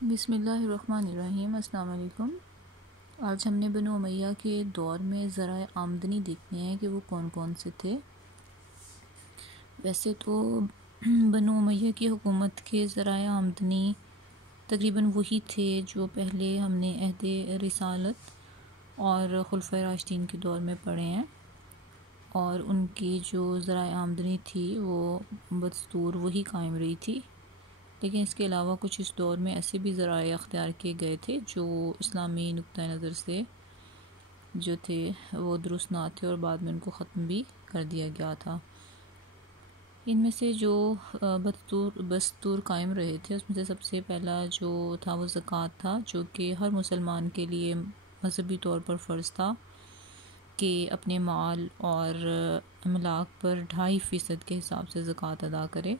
بسم اللہ الرحمن الرحیم۔ السلام علیکم۔ آج ہم نے بنو امیہ کے دور میں ذرائع آمدنی دیکھنے ہیں کہ وہ کون کون سے تھے۔ ویسے تو بنو امیہ کی حکومت کے ذرائع آمدنی تقریباً وہی تھے جو پہلے ہم نے عہد رسالت اور خلفۂ راشدین کے دور میں پڑھے ہیں، اور ان کی جو ذرائع آمدنی تھی وہ بدستور وہی قائم رہی تھی، لیکن اس کے علاوہ کچھ اس دور میں ایسے بھی ذرائع اختیار کیے گئے تھے جو اسلامی نقطہ نظر سے جو تھے وہ درست نہ تھے، اور بعد میں ان کو ختم بھی کر دیا گیا تھا۔ ان میں سے جو بدستور قائم رہے تھے اس میں سے سب سے پہلا جو تھا وہ زکوٰۃ تھا، جو کہ ہر مسلمان کے لیے مذہبی طور پر فرض تھا کہ اپنے مال اور املاک پر 2.5% کے حساب سے زکوٰۃ ادا کرے،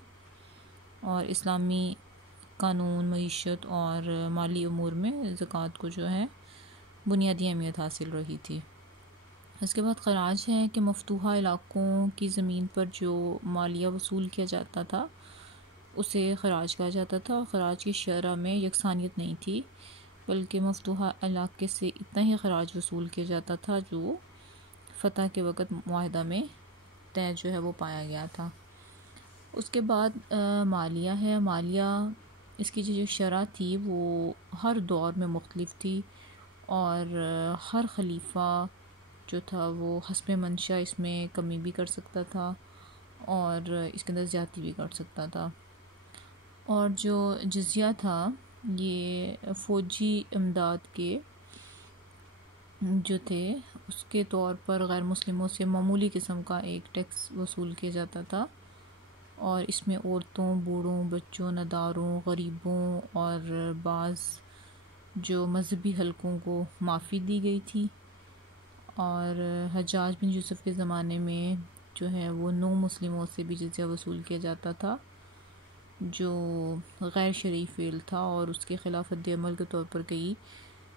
اور اسلامی قانون، معیشت اور مالی امور میں زکوٰۃ کو جو ہے بنیادی اہمیت حاصل رہی تھی۔ اس کے بعد خراج ہے کہ مفتوحہ علاقوں کی زمین پر جو مالیہ وصول کیا جاتا تھا اسے خراج کہا جاتا تھا، اور خراج کی شرح میں یکسانیت نہیں تھی، بلکہ مفتوحہ علاقے سے اتنا ہی خراج وصول کیا جاتا تھا جو فتح کے وقت معاہدہ میں طے جو ہے وہ پایا گیا تھا۔ اس کے بعد مالیہ ہے۔ مالیہ اس کی جو شرح تھی وہ ہر دور میں مختلف تھی، اور ہر خلیفہ جو تھا وہ حسب منشا اس میں کمی بھی کر سکتا تھا اور اس کے اندر زیادتی بھی کر سکتا تھا۔ اور جو جزیہ تھا یہ فوجی امداد کے جو تھے اس کے طور پر غیر مسلموں سے معمولی قسم کا ایک ٹیکس وصول کیا جاتا تھا، اور اس میں عورتوں، بوڑھوں، بچوں، نداروں، غریبوں اور بعض جو مذہبی حلقوں کو معافی دی گئی تھی۔ اور حجاج بن یوسف کے زمانے میں جو ہے وہ 9 مسلموں سے بھی جزیہ وصول کیا جاتا تھا، جو غیر شرعی فعل تھا، اور اس کے خلاف رد عمل کے طور پر کئی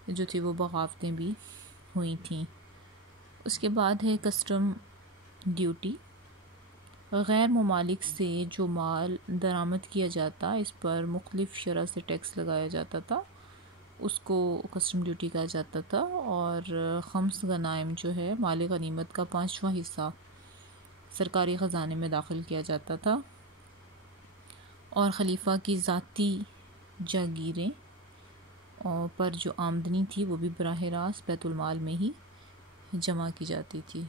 جو تھی وہ بغاوتیں بھی ہوئی تھیں۔ اس کے بعد ہے کسٹم ڈیوٹی۔ غیر ممالک سے جو مال درآمد کیا جاتا اس پر مختلف شرح سے ٹیکس لگایا جاتا تھا، اس کو کسٹم ڈیوٹی کہا جاتا تھا، اور خمس غنائم جو ہے مال غنیمت کا 5واں حصہ سرکاری خزانے میں داخل کیا جاتا تھا، اور خلیفہ کی ذاتی جاگیریں پر جو آمدنی تھی وہ بھی براہ راست بیت المال میں ہی جمع کی جاتی تھی۔